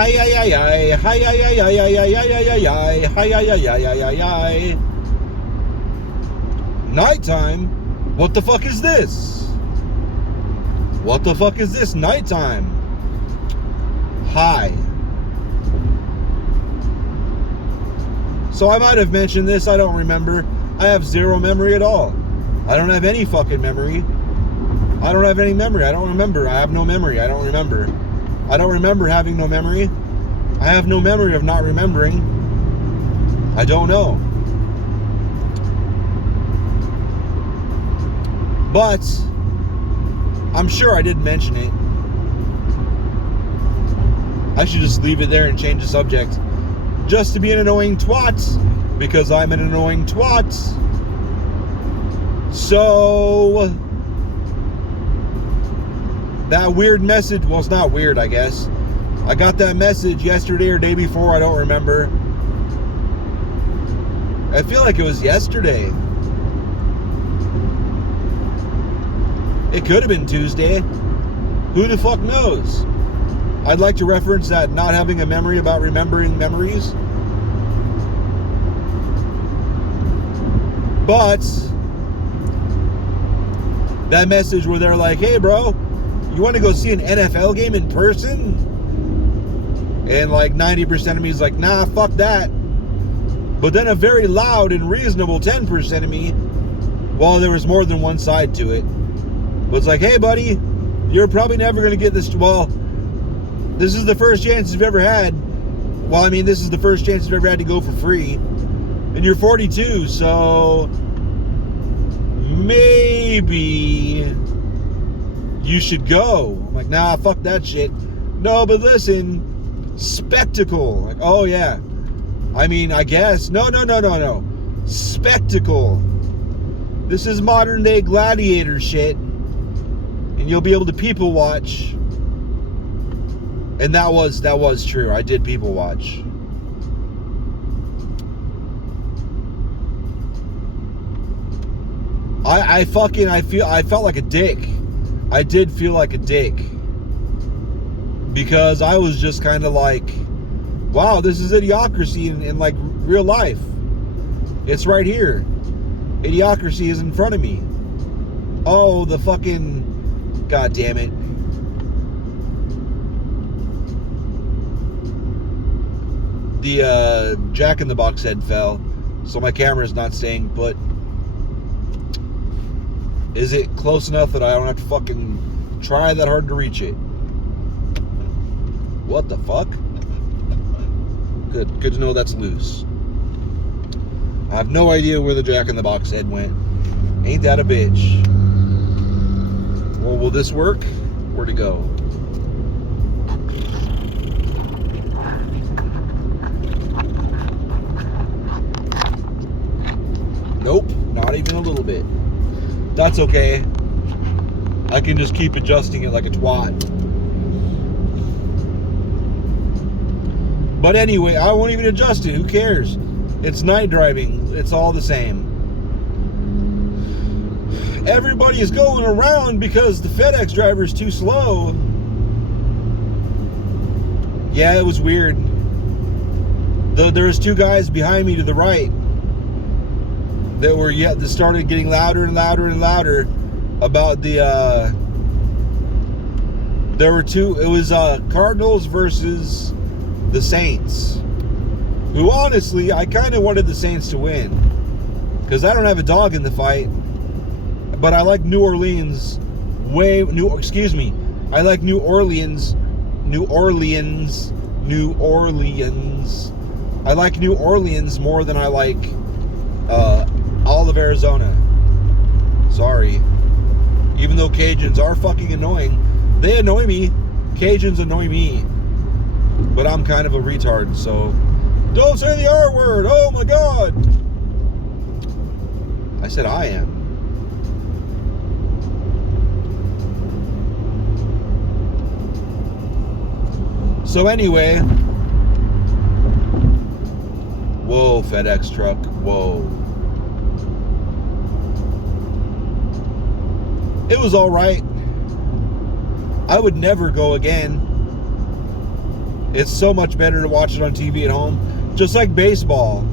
Hi, hi, hi, hi, hi, hi, hi, hi, hi, hi, hi, hi, hi, hi. Nighttime? What the fuck is this? What the fuck is this? Nighttime. Hi. So I might have mentioned this, I don't remember. I have zero memory at all. I don't have any fucking memory. I don't have any memory. I don't remember. I have no memory. I don't remember. I don't remember having no memory. I have no memory of not remembering. I don't know. But I'm sure I did mention it. I should just leave it there and change the subject. Just to be an annoying twat. Because I'm an annoying twat. So that weird message, well, it's not weird, I guess. I got that message yesterday or day before, I don't remember. I feel like it was yesterday. It could have been Tuesday. Who the fuck knows? I'd like to reference that not having a memory about remembering memories. But that message where they're like, hey bro, you want to go see an NFL game in person? And like 90% of me is like, nah, fuck that. But then a very loud and reasonable 10% of me, well, there was more than one side to it. But it's like, hey buddy, you're probably never going to get this. Well, this is the first chance you've ever had. Well, I mean, this is the first chance you've ever had to go for free. And you're 42, so maybe you should go. I'm like, nah, fuck that shit. No, but listen, spectacle. Like, oh yeah. I mean, I guess. No. Spectacle. This is modern day gladiator shit. And you'll be able to people watch. And that was true. I did people watch. I felt like a dick. I did feel like a dick. Because I was just kind of like, wow, this is idiocracy in like real life. It's right here. Idiocracy is in front of me. Oh, the fucking, god damn it. The Jack in the Box head fell, so my camera's not staying put. Is it close enough that I don't have to fucking try that hard to reach it? What the fuck? Good to know that's loose. I have no idea where the Jack in the Box head went. Ain't that a bitch? Well, will this work? Where'd it go? Nope, not even a little bit. That's okay. I can just keep adjusting it like a twat. But anyway, I won't even adjust it. Who cares? It's night driving. It's all the same. Everybody is going around because the FedEx driver is too slow. Yeah, it was weird. There was two guys behind me to the right that started getting louder and louder and louder about the there were two. It was Cardinals versus the Saints, who honestly I kind of wanted the Saints to win because I don't have a dog in the fight, but I like New Orleans I like New Orleans I like New Orleans more than I like all of Arizona. Sorry. Even though Cajuns are fucking annoying, they annoy me. Cajuns annoy me. But I'm kind of a retard, so don't say the R word. Oh my god. I said I am. So anyway, whoa, FedEx truck, whoa. It was all right. I would never go again. It's so much better to watch it on TV at home. Just like baseball.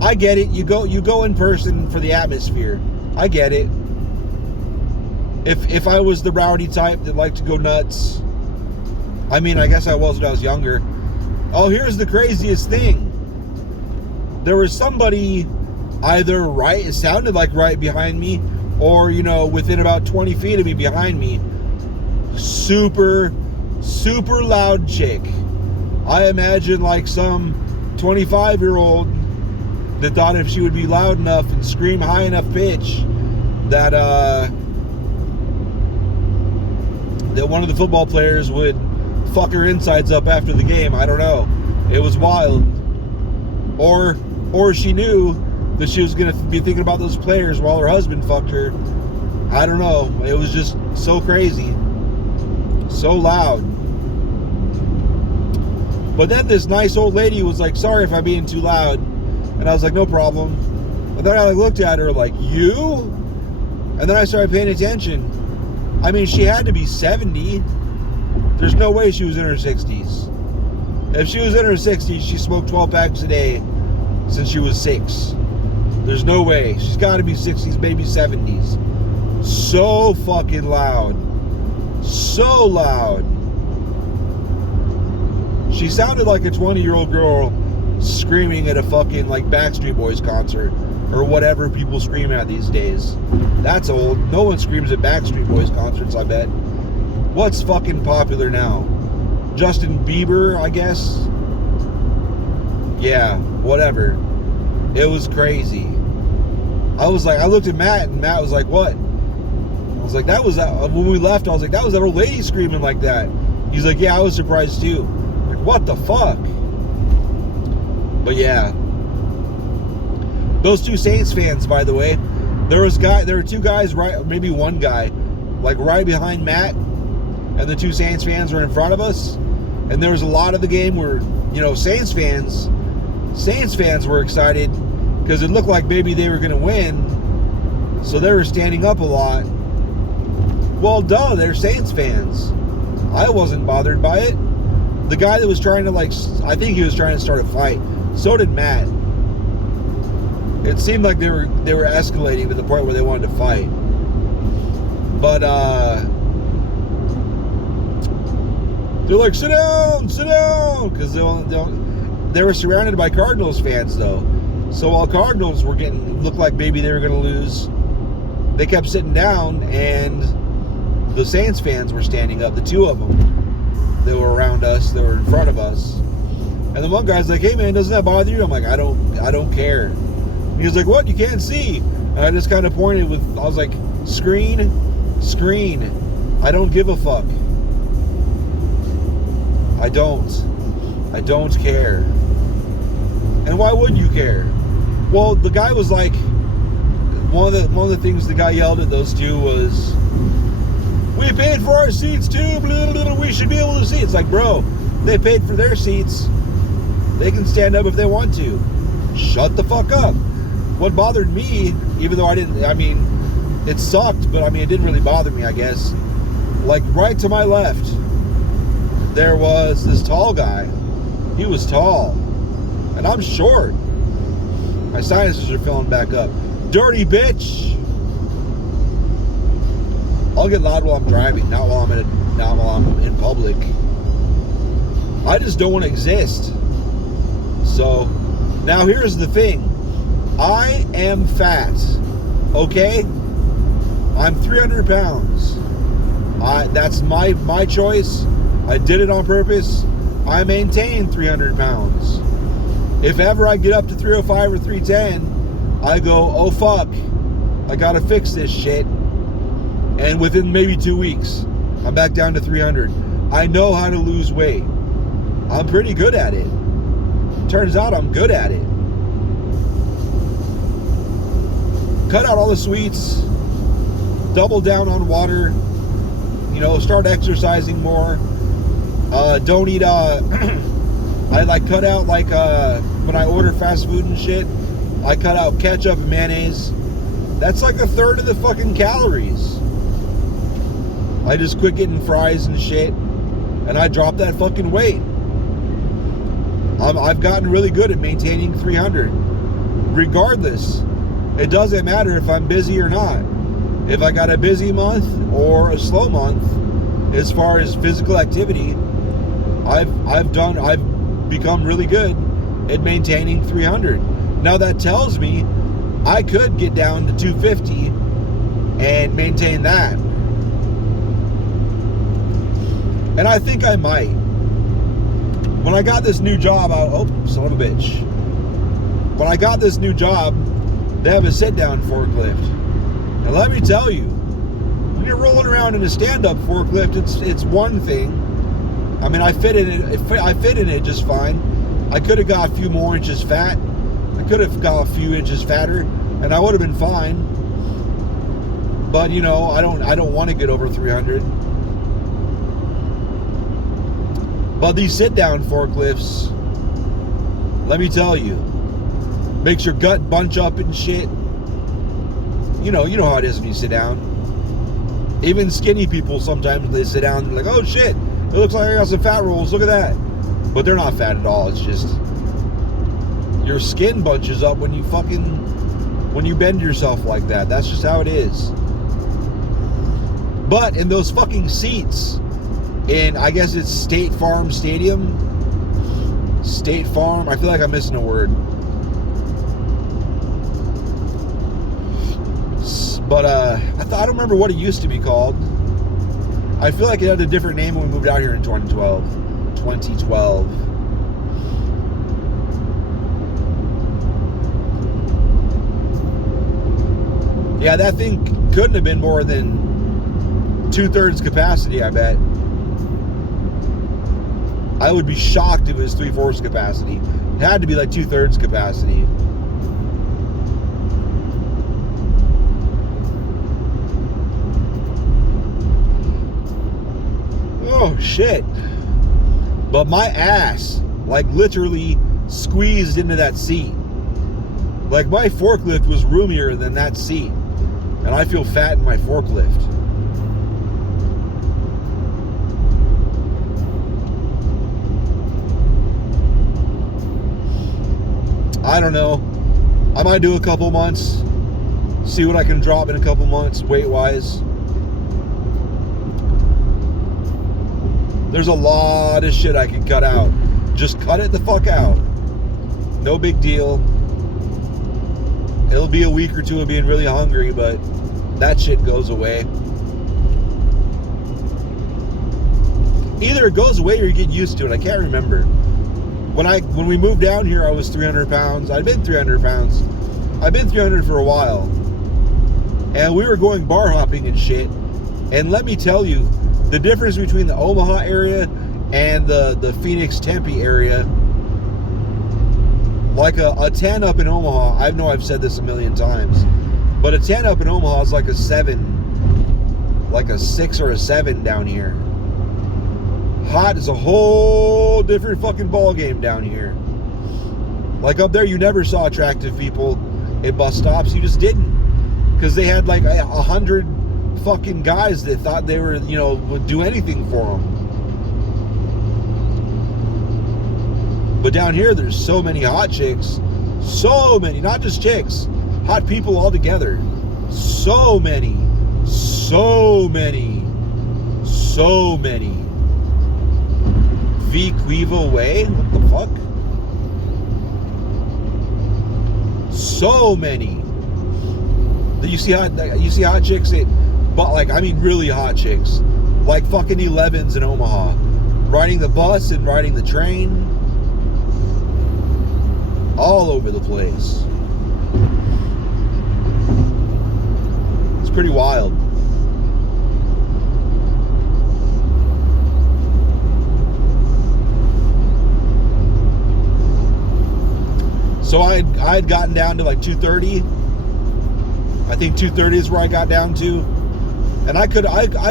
I get it. You go in person for the atmosphere. I get it. If I was the rowdy type that liked to go nuts, I mean, I guess I was when I was younger. Oh, here's the craziest thing. There was somebody either it sounded like right behind me, or, within about 20 feet of me behind me. Super, super loud chick. I imagine like some 25-year-old that thought if she would be loud enough and scream high enough pitch that that one of the football players would fuck her insides up after the game. I don't know. It was wild. Or she knew that she was going to be thinking about those players while her husband fucked her. I don't know. It was just so crazy. So loud. But then this nice old lady was like, sorry if I'm being too loud. And I was like, no problem. And then I looked at her like, you? And then I started paying attention. I mean, she had to be 70. There's no way she was in her 60s. If she was in her 60s, she smoked 12 packs a day since she was 6. There's no way. She's got to be 60s, maybe 70s. So fucking loud. So loud. She sounded like a 20-year-old girl screaming at a fucking like Backstreet Boys concert or whatever people scream at these days. That's old. No one screams at Backstreet Boys concerts, I bet. What's fucking popular now? Justin Bieber, I guess? Yeah, whatever. It was crazy. I looked at Matt, and Matt was like, what? I was like, when we left, I was like, that was that old lady screaming like that. He's like, yeah, I was surprised too. Like, what the fuck? But yeah. Those two Saints fans, by the way, there were two guys, maybe one guy, like right behind Matt, and the two Saints fans were in front of us. And there was a lot of the game where, Saints fans were excited because it looked like maybe they were going to win. So they were standing up a lot. Well, duh, they're Saints fans. I wasn't bothered by it. The guy that was trying to I think he was trying to start a fight. So did Matt. It seemed like they were escalating to the point where they wanted to fight. But they're like, sit down, because they were surrounded by Cardinals fans though. So while Cardinals were looked like maybe they were going to lose, they kept sitting down, and the Saints fans were standing up. The two of them, they were around us, they were in front of us. And the one guy's like, hey man, doesn't that bother you? I'm like, I don't care. And he was like, what? You can't see? And I just kind of pointed I was like, screen. I don't give a fuck. I don't care. And why would you care? Well, the guy was like, one of the things the guy yelled at those two was, we paid for our seats too, blah, blah, blah, we should be able to see. It's like, bro, they paid for their seats. They can stand up if they want to. Shut the fuck up. What bothered me, even though it sucked, but it didn't really bother me, I guess. Like right to my left, there was this tall guy. He was tall. And I'm short. My sinuses are filling back up. Dirty bitch. I'll get loud while I'm driving, not while I'm in public. I just don't want to exist. So, now here's the thing. I am fat. Okay? I'm 300 pounds. That's my choice. I did it on purpose. I maintain 300 pounds. If ever I get up to 305 or 310, I go, oh fuck, I gotta fix this shit. And within maybe 2 weeks, I'm back down to 300. I know how to lose weight. I'm pretty good at it. Turns out I'm good at it. Cut out all the sweets. Double down on water. Start exercising more. Don't eat, I cut out when I order fast food and shit, I cut out ketchup and mayonnaise. That's like a third of the fucking calories. I just quit getting fries and shit, and I dropped that fucking weight. I've gotten really good at maintaining 300. Regardless, it doesn't matter if I'm busy or not. If I got a busy month or a slow month, as far as physical activity, I've become really good at maintaining 300. Now that tells me I could get down to 250 and maintain that. And I think I might. When I got this new job, son of a bitch. When I got this new job, they have a sit-down forklift. And let me tell you, when you're rolling around in a stand-up forklift, it's one thing. I mean, I fit in it just fine. I could have got a few more inches fat. I could have got a few inches fatter, and I would have been fine. But you know, I don't want to get over 300. But these sit-down forklifts, let me tell you, makes your gut bunch up and shit. You know how it is when you sit down. Even skinny people, sometimes they sit down and they're like, oh shit, it looks like I got some fat rolls, look at that. But they're not fat at all, it's just your skin bunches up when you bend yourself like that. That's just how it is. But in those fucking seats, in, I guess it's State Farm Stadium. State Farm. I feel like I'm missing a word. But I don't remember what it used to be called. I feel like it had a different name when we moved out here in 2012. Yeah, that thing couldn't have been more than 2/3 capacity, I bet. I would be shocked if it was 3/4 capacity. It had to be like 2/3 capacity. Oh shit. But my ass, like, literally squeezed into that seat. Like, my forklift was roomier than that seat. And I feel fat in my forklift. I don't know. I might do a couple months. See what I can drop in a couple months, weight-wise. There's a lot of shit I can cut out. Just cut it the fuck out. No big deal. It'll be a week or two of being really hungry, but that shit goes away. Either it goes away or you get used to it. I can't remember. When we moved down here, I was 300 pounds. I'd been 300 pounds. I've been 300 for a while. And we were going bar hopping and shit. And let me tell you, the difference between the Omaha area and the Phoenix Tempe area, like a 10 up in Omaha, I know I've said this a million times, but a 10 up in Omaha is like a 7, like a 6 or a 7 down here. Hot is a whole different fucking ball game down here. Like up there, you never saw attractive people at bus stops. You just didn't, because they had like 100 fucking guys that thought they were, would do anything for them. But down here, there's so many hot chicks. So many, not just chicks, hot people all together. So many. V Quivo way? What the fuck? So many. You see hot chicks that, but like, I mean really hot chicks, like fucking 11s in Omaha, riding the bus and riding the train, all over the place. It's pretty wild. So I had gotten down to like 230. I think 230 is where I got down to. And I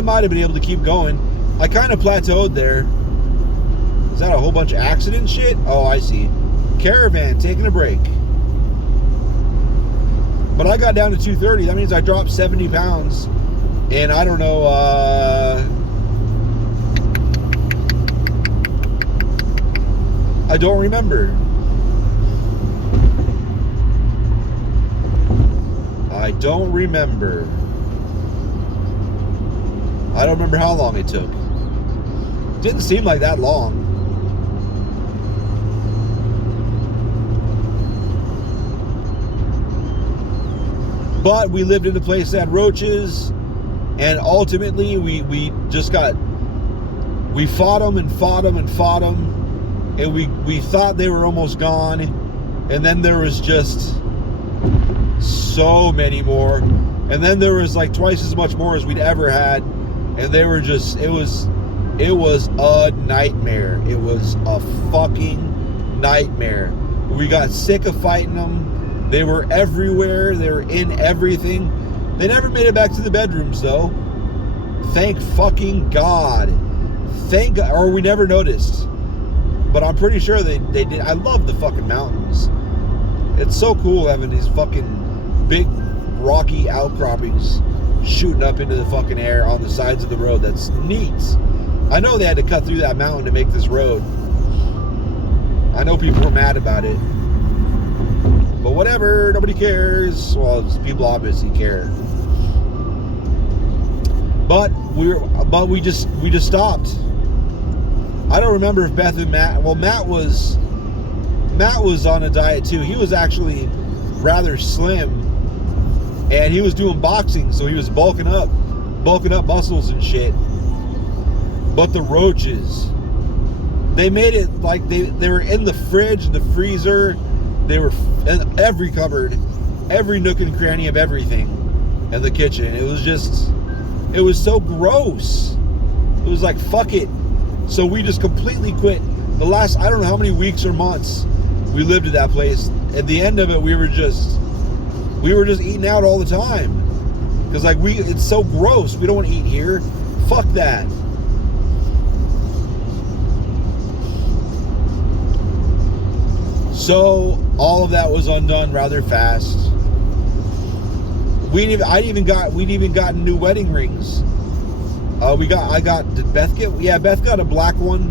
might have been able to keep going. I kind of plateaued there. Is that a whole bunch of accident shit? Oh, I see. Caravan taking a break. But I got down to 230. That means I dropped 70 pounds. And I don't know, I don't remember. I don't remember. I don't remember how long it took. Didn't seem like that long. But we lived in a place that had roaches, and ultimately we just got, we fought them and fought them and fought them, and we thought they were almost gone, and then there was just so many more, and then there was like twice as much more as we'd ever had, and they were just, it was a nightmare. It was a fucking nightmare. We got sick of fighting them. They were everywhere. They were in everything. They never made it back to the bedrooms, though. Thank fucking God. Thank God. Or we never noticed. But I'm pretty sure they did. I love the fucking mountains. It's so cool having these fucking big rocky outcroppings shooting up into the fucking air on the sides of the road. That's neat. I know they had to cut through that mountain to make this road. I know people were mad about it. But whatever, nobody cares. Well, people obviously care. But we just stopped. I don't remember if Beth and Matt. Well, Matt was on a diet too. He was actually rather slim, and he was doing boxing, so he was bulking up muscles and shit. But the roaches, they made it like they were in the fridge, the freezer. They were in every cupboard, every nook and cranny of everything in the kitchen. It was so gross. It was like, fuck it. So we just completely quit. The last, I don't know how many weeks or months we lived at that place. At the end of it, we were just eating out all the time. Because like it's so gross. We don't want to eat here. Fuck that. So all of that was undone rather fast. We'd even gotten new wedding rings. Did Beth get? Yeah, Beth got a black one.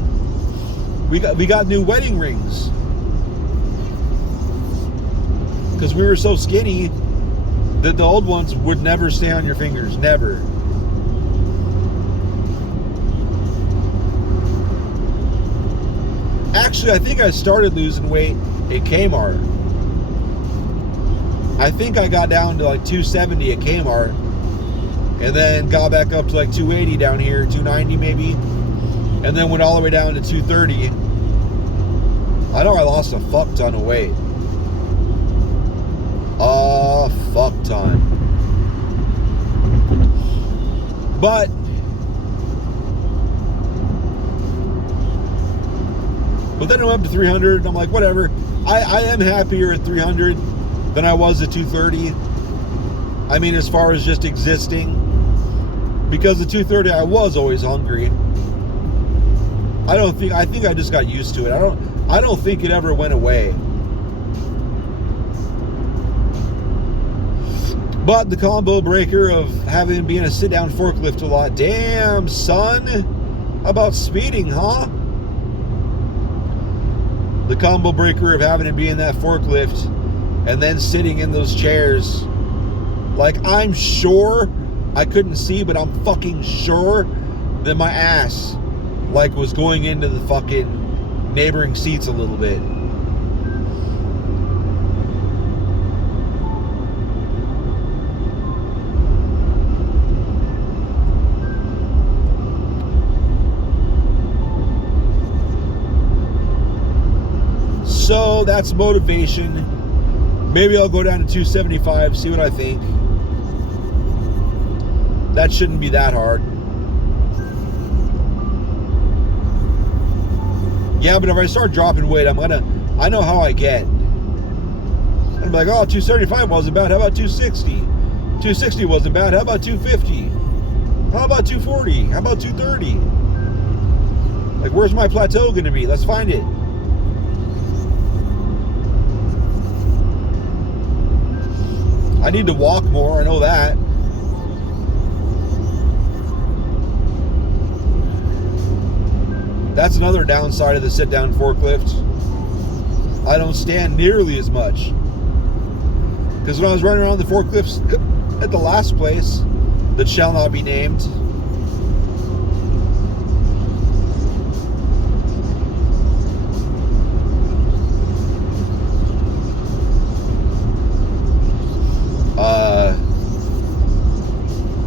We got new wedding rings because we were so skinny that the old ones would never stay on your fingers, never. Actually, I think I started losing weight at Kmart. I think I got down to like 270 at Kmart, and then got back up to like 280 down here, 290 maybe, and then went all the way down to 230. I know I lost a fuck ton of weight. A fuck ton. But then I went up to 300, and I'm like, whatever. I am happier at 300 than I was at 230. I mean, as far as just existing. Because at 230, I was always hungry. I think I just got used to it. I don't think it ever went away. But the combo breaker of having being a sit-down forklift a lot. Damn, son. How about speeding, huh? The combo breaker of having to be in that forklift and then sitting in those chairs. Like, I'm sure, I couldn't see, but I'm fucking sure that my ass, like, was going into the fucking neighboring seats a little bit. So that's motivation. Maybe I'll go down to 275, see what I think. That shouldn't be that hard. Yeah, but if I start dropping weight, I know how I get. I'm like, oh, 275 wasn't bad. How about 260? 260 wasn't bad. How about 250? How about 240? How about 230? Like, where's my plateau going to be? Let's find it. I need to walk more, I know that. That's another downside of the sit-down forklift. I don't stand nearly as much. Because when I was running around the forklifts at the last place that shall not be named,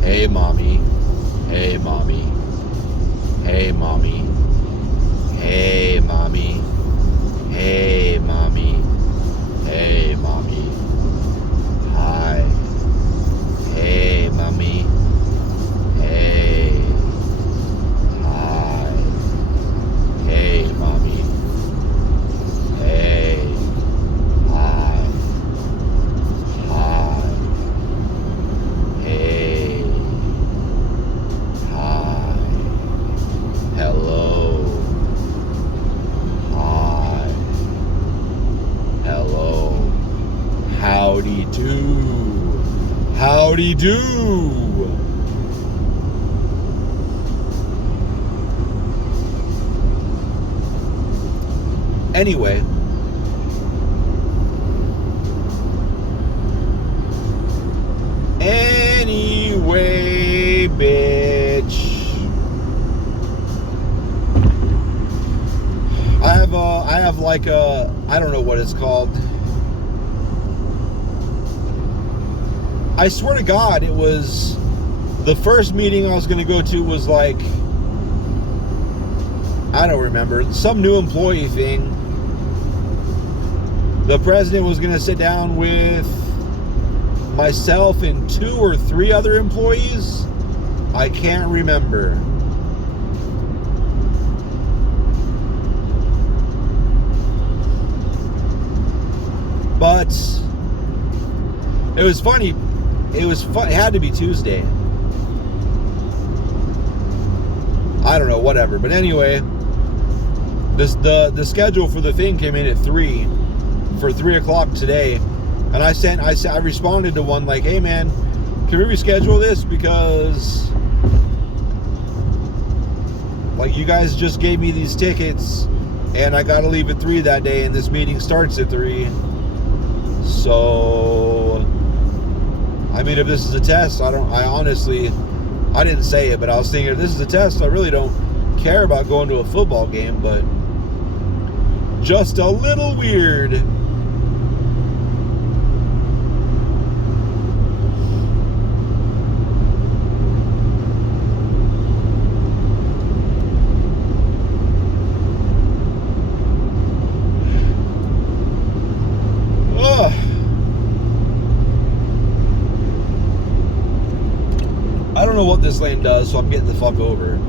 hey mommy, hey mommy, hey mommy, hey mommy, hey mommy, hey mommy, hi, hey mommy, hey, hi, hey mommy, hey, hi, hi, hey, hi, hello, hi, hello, howdy do, howdy do. Anyway, bitch. I have like a, I don't know what it's called. I swear to God, it was the first meeting I was going to go to was like, I don't remember, some new employee thing. The president was going to sit down with myself and 2 or 3 other employees. I can't remember. But it was funny. It was fun. It had to be Tuesday. I don't know, whatever. But anyway, the schedule for the thing came in at 3 for 3 o'clock today, and I responded to one like, hey man, can we reschedule this, because like you guys just gave me these tickets and I gotta leave at 3 that day and this meeting starts at 3. So I mean, if this is a test, I didn't say it, but I was thinking, if this is a test, I really don't care about going to a football game, but just a little weird. I don't know what this lane does, so I'm getting the fuck over.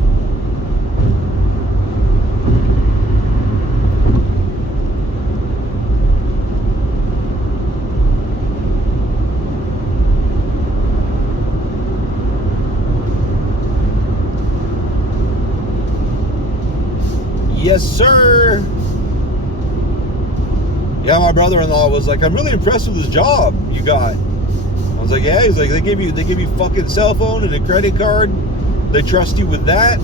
Yes, sir. Yeah, my brother-in-law was like, I'm really impressed with this job you got. I was like, yeah. He's like, they give you fucking cell phone and a credit card. They trust you with that.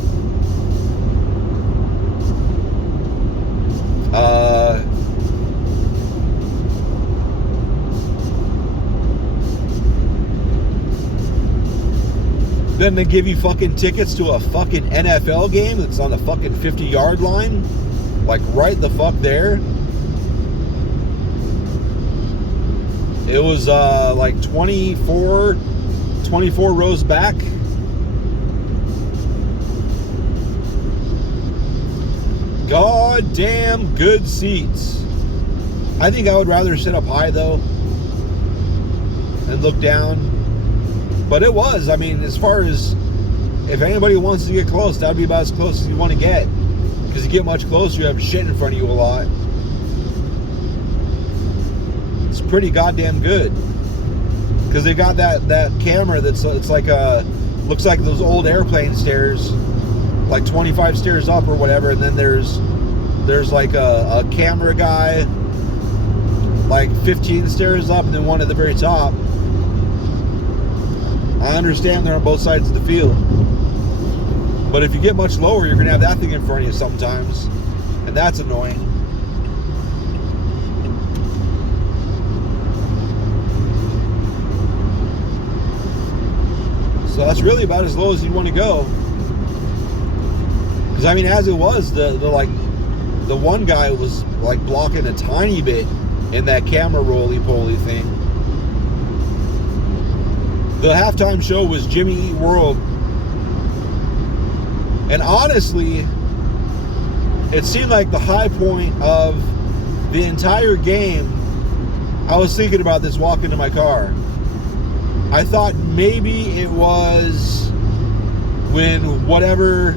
Then they give you fucking tickets to a fucking NFL game that's on the fucking 50-yard line. Like right the fuck there. It was like 24 rows back. Goddamn good seats. I think I would rather sit up high though and look down. But it was, I mean, as far as if anybody wants to get close, that'd be about as close as you want to get. Because you get much closer, you have shit in front of you a lot. It's pretty goddamn good. Because they got that camera that's, it's like looks like those old airplane stairs, like 25 stairs up or whatever, and then there's like a camera guy like 15 stairs up and then one at the very top. I understand they're on both sides of the field, but if you get much lower, you're gonna have that thing in front of you sometimes, and that's annoying. So that's really about as low as you want to go. Because I mean, as it was, the one guy was like blocking a tiny bit in that camera roly-poly thing. The halftime show was Jimmy Eat World. And honestly, it seemed like the high point of the entire game. I was thinking about this walking to my car. I thought maybe it was when whatever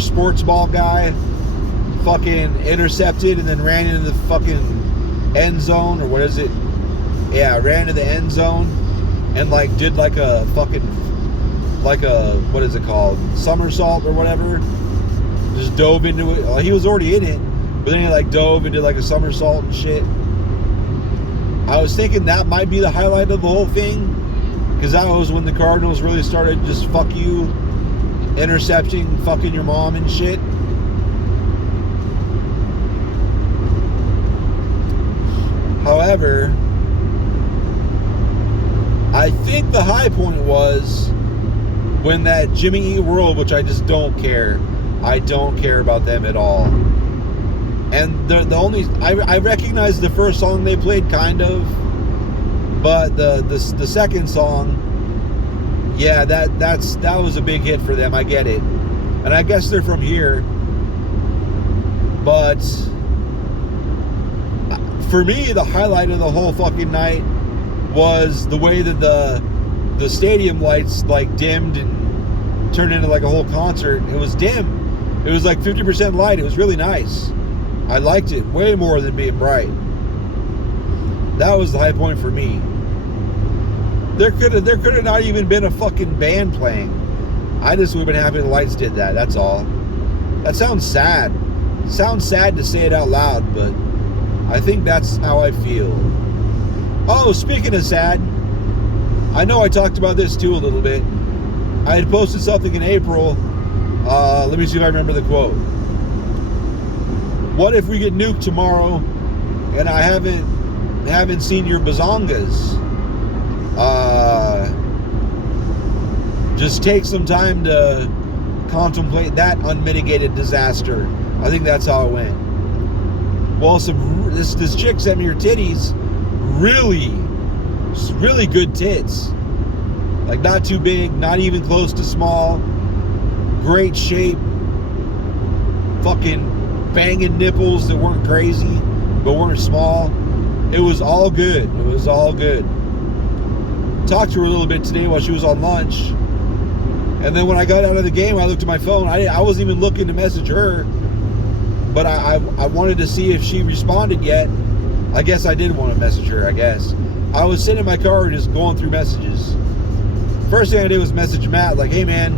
sports ball guy fucking intercepted and then ran into the fucking end zone, or what is it? Yeah, ran to the end zone and like did like a fucking, like a, what is it called? Somersault or whatever. Just dove into it. He was already in it, but then he like dove and did like a somersault and shit. I was thinking that might be the highlight of the whole thing, because that was when the Cardinals really started just fuck you, intercepting fucking your mom and shit. However, I think the high point was when that Jimmy Eat World, which I just don't care. I don't care about them at all. And the only, I recognize the first song they played, kind of, but the second song, yeah, that was a big hit for them. I get it, and I guess they're from here. But for me, the highlight of the whole fucking night was the way that the stadium lights like dimmed and turned into like a whole concert. It was dim. It was like 50% light. It was really nice. I liked it way more than being bright. That was the high point for me. There could have not even been a fucking band playing. I just would have been happy the lights did that. That's all. That sounds sad. It sounds sad to say it out loud, but I think that's how I feel. Oh, speaking of sad, I know I talked about this too a little bit. I had posted something in April. Let me see if I remember the quote. What if we get nuked tomorrow and I haven't seen your bazongas? Just take some time to contemplate that unmitigated disaster. I think that's how it went. Well, this chick sent me her titties. Really good tits. Like, not too big, not even close to small. Great shape. Fucking banging nipples that weren't crazy, but weren't small. It was all good. It was all good. Talked to her a little bit today while she was on lunch. And then when I got out of the game, I looked at my phone. I wasn't even looking to message her, but I wanted to see if she responded yet. I guess I did want to message her, I guess. I was sitting in my car just going through messages. First thing I did was message Matt, like, hey man,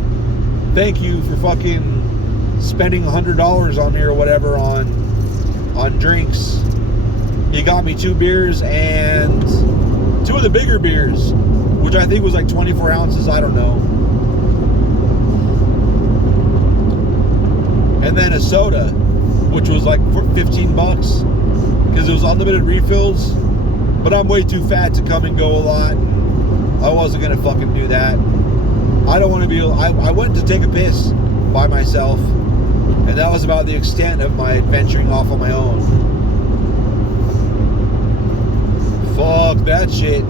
thank you for fucking spending $100 on me or whatever on drinks. He got me 2 beers and 2 of the bigger beers, which I think was like 24 ounces, I don't know. And then a soda, which was like $15 because it was unlimited refills. But I'm way too fat to come and go a lot. I wasn't gonna fucking do that. I don't want to be. I went to take a piss by myself, and that was about the extent of my adventuring off on my own. Fuck that shit.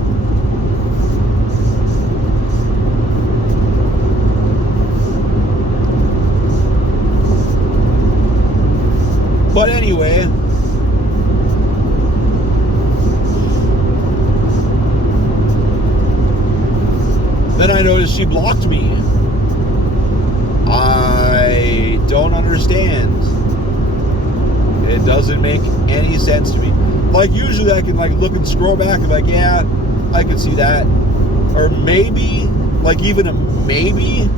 But anyway, then I noticed she blocked me. I don't understand. It doesn't make any sense to me. Like, usually I can like look and scroll back and like, yeah, I can see that. Or maybe, like even a maybe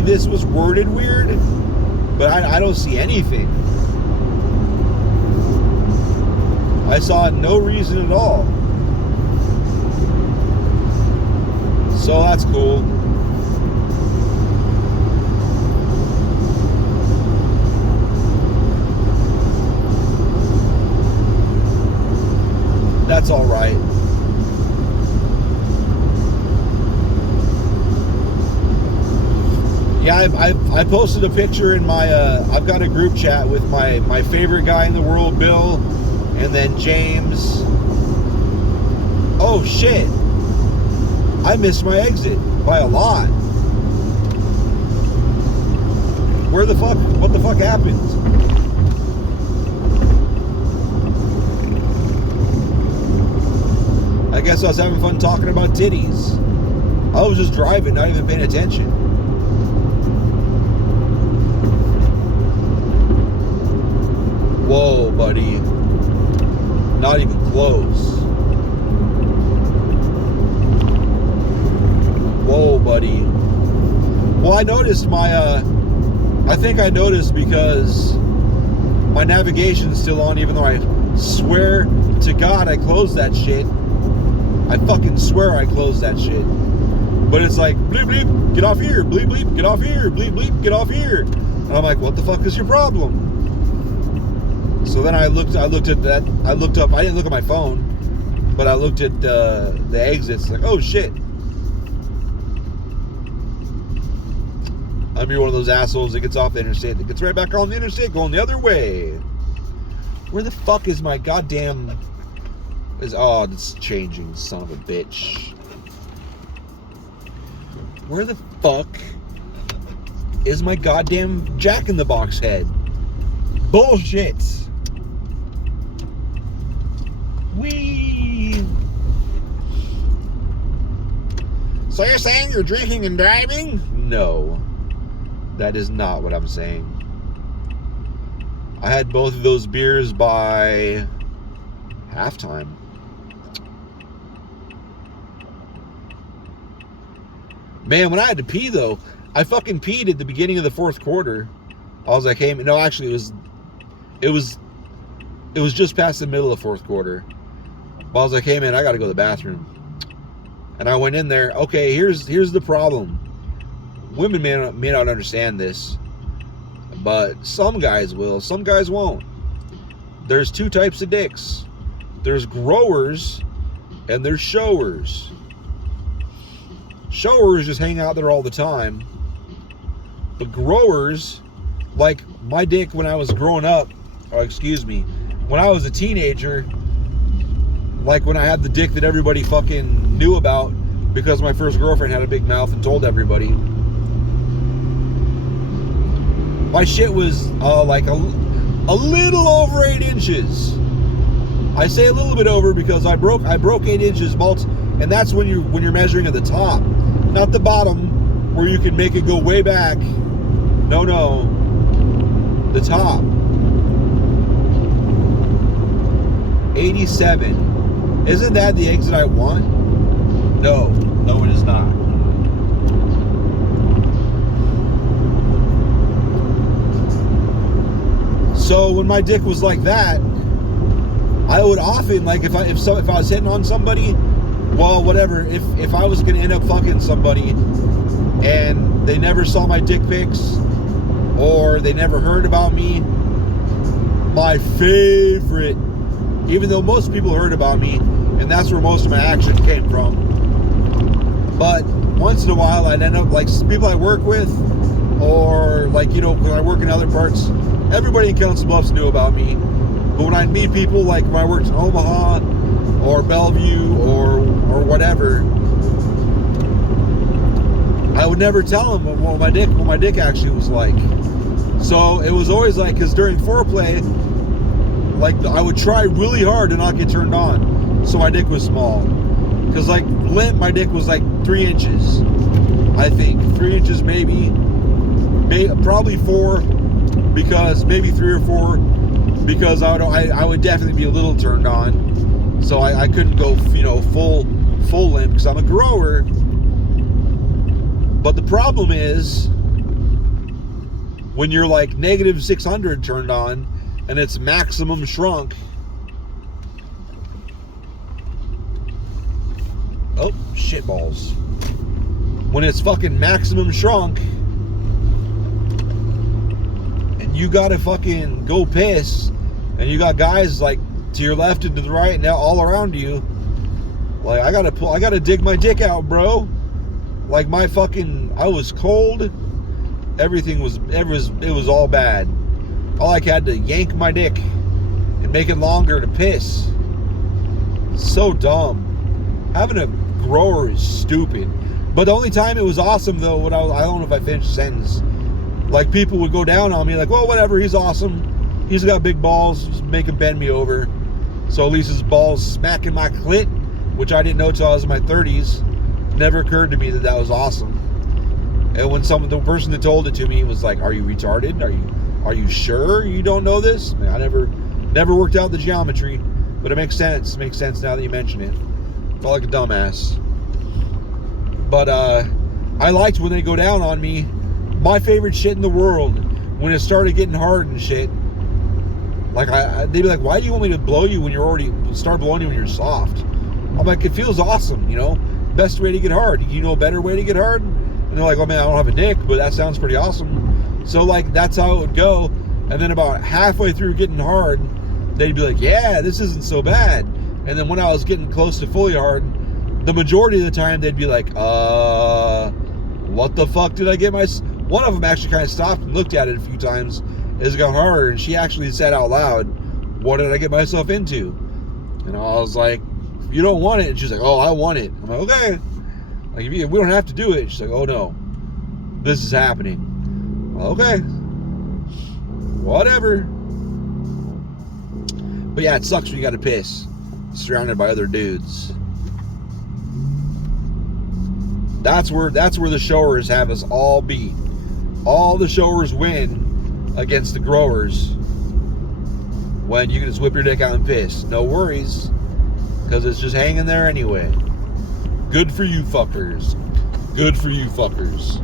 this was worded weird, but I don't see anything. I saw no reason at all. So that's cool. That's all right. I posted a picture in my I've got a group chat with my favorite guy in the world, Bill, and then James. Oh shit, I missed my exit by a lot. What the fuck happened? I guess I was having fun talking about titties. I was just driving, not even paying attention. Whoa, buddy. Not even close. Whoa, buddy. Well, I noticed I think I noticed because my navigation's still on, even though I swear to God I closed that shit. I fucking swear I closed that shit. But it's like, bleep, bleep, get off here. Bleep, bleep, get off here. Bleep, bleep, get off here. And I'm like, what the fuck is your problem? So then I looked up, I didn't look at my phone, but I looked at the exits, like, oh shit. I'm one of those assholes that gets off the interstate, that gets right back on the interstate, going the other way. Where the fuck is my goddamn... Oh, it's changing, son of a bitch. Where the fuck is my goddamn Jack-in-the-Box head? Bullshit. Wee. So you're saying you're drinking and driving? No. That is not what I'm saying. I had both of those beers by halftime. Man, when I had to pee though, I fucking peed at the beginning of the fourth quarter. As I came, no, actually it was just past the middle of the fourth quarter. As I came in, I got to go to the bathroom, and I went in there. Okay, here's the problem. Women may not understand this, but some guys will. Some guys won't. There's two types of dicks. There's growers, and there's showers. Showers just hang out there all the time. But growers, like my dick when I was growing up, when I was a teenager, like when I had the dick that everybody fucking knew about because my first girlfriend had a big mouth and told everybody. My shit was like a little over 8 inches. I say a little bit over because I broke 8 inches, and that's when you're measuring at the top, not the bottom where you can make it go way back. No, the top. 87. Isn't that the exit I want? No, it is not. So when my dick was like that, I would often, like, if I was hitting on somebody, well, whatever, if I was gonna end up fucking somebody and they never saw my dick pics or they never heard about me, my favorite, even though most people heard about me, and that's where most of my action came from, but once in a while I'd end up, like, people I work with, or like, you know, when I work in other parts, everybody in Council Bluffs knew about me. But when I'd meet people, like when I worked in Omaha or Bellevue or whatever, I would never tell them what my dick actually was like. So it was always like, because during foreplay, like, I would try really hard to not get turned on, so my dick was small. Because like limp, my dick was like 3 inches, I think 3 inches, maybe probably 4, because maybe 3 or 4. Because I would definitely be a little turned on, so I couldn't go, you know, full limp because I'm a grower. But the problem is when you're like negative 600 turned on and it's maximum shrunk. Oh, shit balls. When it's fucking maximum shrunk and you gotta fucking go piss, and you got guys like to your left and to the right and all around you, like, I gotta dig my dick out, bro. Like, I was cold, Everything was, it was all bad. All I had to yank my dick and make it longer to piss. So dumb. Having a grower is stupid. But the only time it was awesome, though, I don't know if I finished the sentence. Like, people would go down on me, like, well, whatever, he's awesome. He's got big balls, just make him bend me over. So at least his balls smacking my clit, which I didn't know till I was in my 30s. Never occurred to me that that was awesome. And when the person that told it to me was like, are you retarded? Are you sure you don't know this? I never worked out the geometry, but it makes sense. It makes sense now that you mention it. Felt like a dumbass. But I liked when they go down on me. My favorite shit in the world, when it started getting hard and shit. Like, they'd be like, why do you want me to blow you when start blowing you when you're soft? I'm like, it feels awesome, you know? Best way to get hard. You know a better way to get hard? And they're like, oh man, I don't have a dick, but that sounds pretty awesome. So, like, that's how it would go. And then about halfway through getting hard, they'd be like, yeah, this isn't so bad. And then when I was getting close to fully hard, the majority of the time, they'd be like, what the fuck did I get One of them actually kind of stopped and looked at it a few times as it got harder, and she actually said out loud, what did I get myself into? And I was like, you don't want it. And she's like, oh, I want it. I'm like, okay. Like, we don't have to do it. She's like, oh no, this is happening. Okay. Whatever. But yeah, it sucks when you gotta piss surrounded by other dudes. That's where the showers have us all beat. All the showers win against the growers when you can just whip your dick out and piss. No worries, because it's just hanging there anyway. Good for you fuckers. Good for you fuckers.